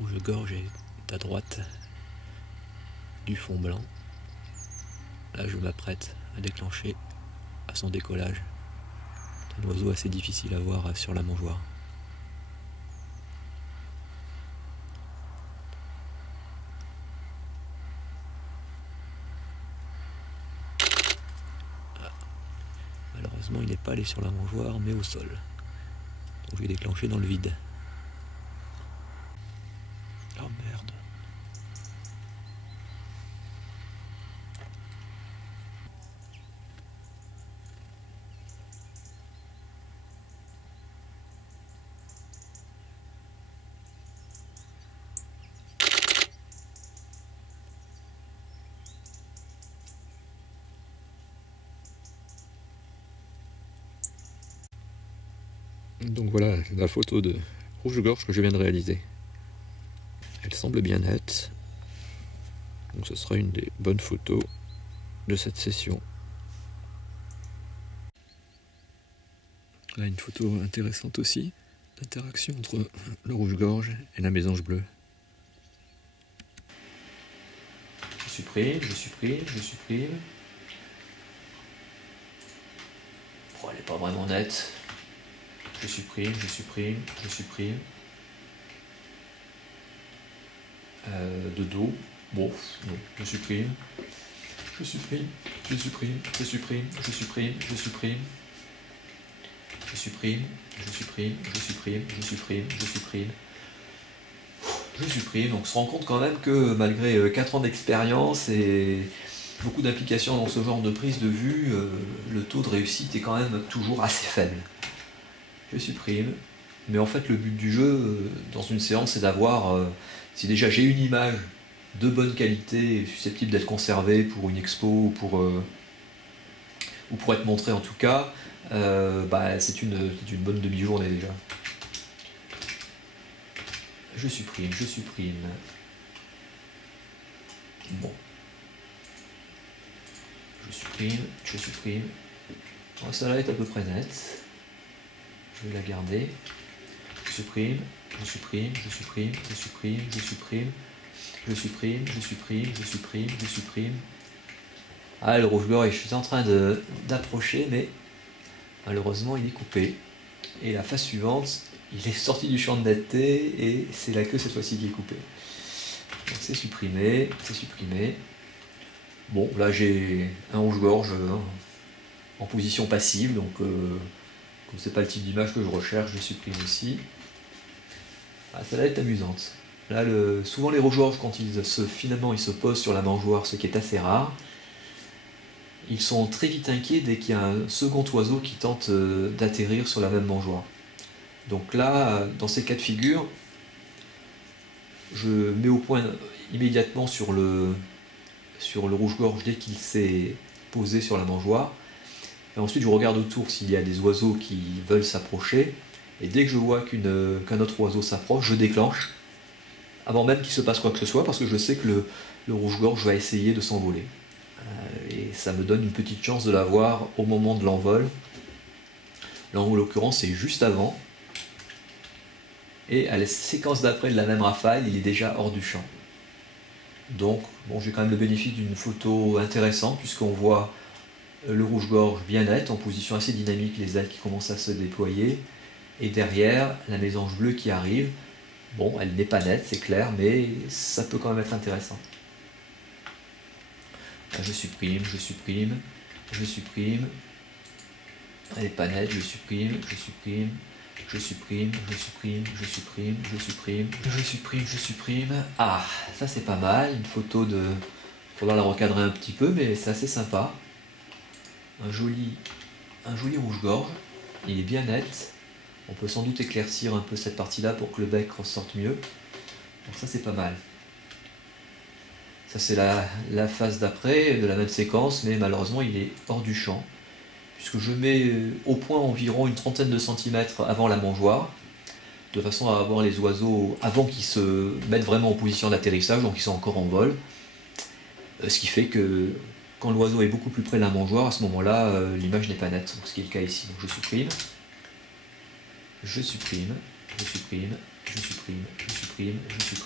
rouge-gorge est à droite du fond blanc. Là, je m'apprête à déclencher à son décollage. C'est un oiseau assez difficile à voir sur la mangeoire. Malheureusement, il n'est pas allé sur la mangeoire, mais au sol. Donc je vais déclencher dans le vide. Oh merde. Donc voilà la photo de rouge-gorge que je viens de réaliser. Elle semble bien nette. Donc ce sera une des bonnes photos de cette session. Là une photo intéressante aussi, l'interaction entre le rouge-gorge et la mésange bleue. Je supprime, je supprime, je supprime. Oh, elle n'est pas vraiment nette. Je supprime, je supprime, je supprime. De dos, bon, non, je supprime. Je supprime, je supprime, je supprime, je supprime, je supprime. Je supprime, je supprime, je supprime, je supprime, je supprime. Je supprime, donc on se rend compte quand même que malgré 4 ans d'expérience et beaucoup d'implications dans ce genre de prise de vue, le taux de réussite est quand même toujours assez faible. Je supprime, mais en fait le but du jeu dans une séance c'est d'avoir, si déjà j'ai une image de bonne qualité, susceptible d'être conservée pour une expo ou pour être montrée en tout cas, c'est une bonne demi-journée déjà. Je supprime, je supprime. Bon. Je supprime, je supprime. Bon, ça va être à peu près net. Je vais la garder. Je supprime, je supprime, je supprime, je supprime, je supprime. Je supprime, je supprime, je supprime, je supprime. Ah, le rouge-gorge, je suis en train d'approcher, mais malheureusement il est coupé. Et la face suivante, il est sorti du champ de netteté et c'est la queue cette fois-ci qui est coupée. Donc c'est supprimé, c'est supprimé. Bon, là j'ai un rouge-gorge en position passive, donc comme c'est pas le type d'image que je recherche, je supprime aussi. Ah, celle-là est amusante. Là, souvent les rouges-gorges, quand finalement ils se posent sur la mangeoire, ce qui est assez rare, ils sont très vite inquiets dès qu'il y a un second oiseau qui tente d'atterrir sur la même mangeoire. Donc là, dans ces cas de figure, je mets au point immédiatement sur le rouge-gorge dès qu'il s'est posé sur la mangeoire. Et ensuite, je regarde autour s'il y a des oiseaux qui veulent s'approcher. Et dès que je vois qu'un autre oiseau s'approche, je déclenche, avant même qu'il se passe quoi que ce soit, parce que je sais que le rouge-gorge va essayer de s'envoler. Et ça me donne une petite chance de l'avoir au moment de l'envol. Là, en l'occurrence, c'est juste avant. Et à la séquence d'après de la même rafale, il est déjà hors du champ. Donc, bon, j'ai quand même le bénéfice d'une photo intéressante, puisqu'on voit le rouge-gorge bien net, en position assez dynamique, les ailes qui commencent à se déployer. Et derrière, la mésange bleue qui arrive. Bon, elle n'est pas nette, c'est clair, mais ça peut quand même être intéressant. Là, je supprime, je supprime, je supprime. Elle n'est pas nette, je supprime, je supprime, je supprime, je supprime, je supprime, je supprime, je supprime, je supprime. Ah, ça c'est pas mal, une photo de... Il faudra la recadrer un petit peu, mais c'est assez sympa. Un joli rouge-gorge, il est bien net. On peut sans doute éclaircir un peu cette partie-là pour que le bec ressorte mieux. Donc ça c'est pas mal. Ça c'est la phase d'après de la même séquence, mais malheureusement il est hors du champ, puisque je mets au point environ une trentaine de centimètres avant la mangeoire, de façon à avoir les oiseaux avant qu'ils se mettent vraiment en position d'atterrissage, donc ils sont encore en vol. Ce qui fait que quand l'oiseau est beaucoup plus près de la mangeoire, à ce moment-là, l'image n'est pas nette, donc ce qui est le cas ici. Donc je supprime, je supprime, je supprime, je supprime, je supprime, je supprime.